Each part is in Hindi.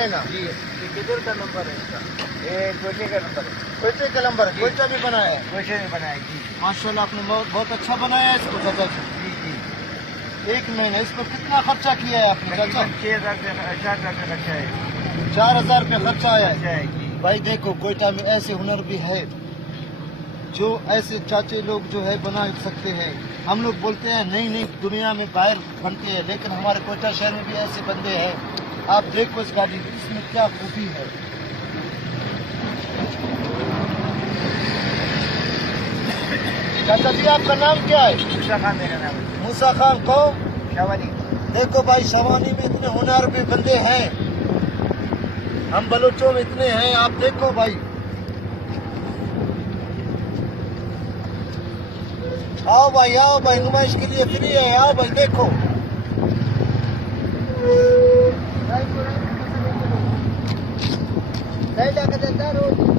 महीना जी। ये किधर का नंबर है इसका? ये कोयटे का नंबर है। कोयटे का नंबर है, कोयटा भी बनाया है। कोयटे में बनाया जी। माशाल्लाह आपने बहुत अच्छा बनाया है इसको चाचा जी। जी जी। 1 महीना इस पर कितना खर्चा किया है आपने चाचा? 6,000 रुपये 4,000 रुपये खर्चा है। 4,000 रुपये खर्चा आया खर्चा है। है जी। भाई देखो कोयटा में ऐसे हुनर भी है जो ऐसे चाचे लोग जो है बना सकते हैं। हम लोग बोलते हैं नहीं नहीं दुनिया में बाहर बनते हैं, लेकिन हमारे कोयटा शहर में भी ऐसे बंदे हैं। आप देखो इस गाड़ी इसमें क्या खूबी है। चाचा जी आपका नाम क्या है? मूसा खान मेरा नाम है। मूसा खान कौन? शावानी। देखो भाई शवानी में इतने हुनर भी बंदे हैं, हम बलोचों में इतने हैं। आप देखो भाई, आओ भाई नुमाइश के लिए फ्री है। आओ भाई देखो।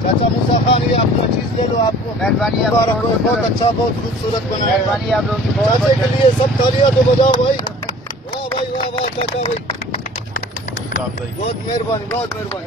चाचा मूसा खान ये अपना चीज ले लो, आपको मेहरबानी, मुबारक हो। बहुत अच्छा बहुत खूबसूरत बनाया। मेहरबानी आप लोगों की बहुत चाचा के लिए सब तालियां तो बजाओ भाई। वाह भाई वाह वाह चाचा भाई, बहुत मेहरबानी बहुत मेहरबानी।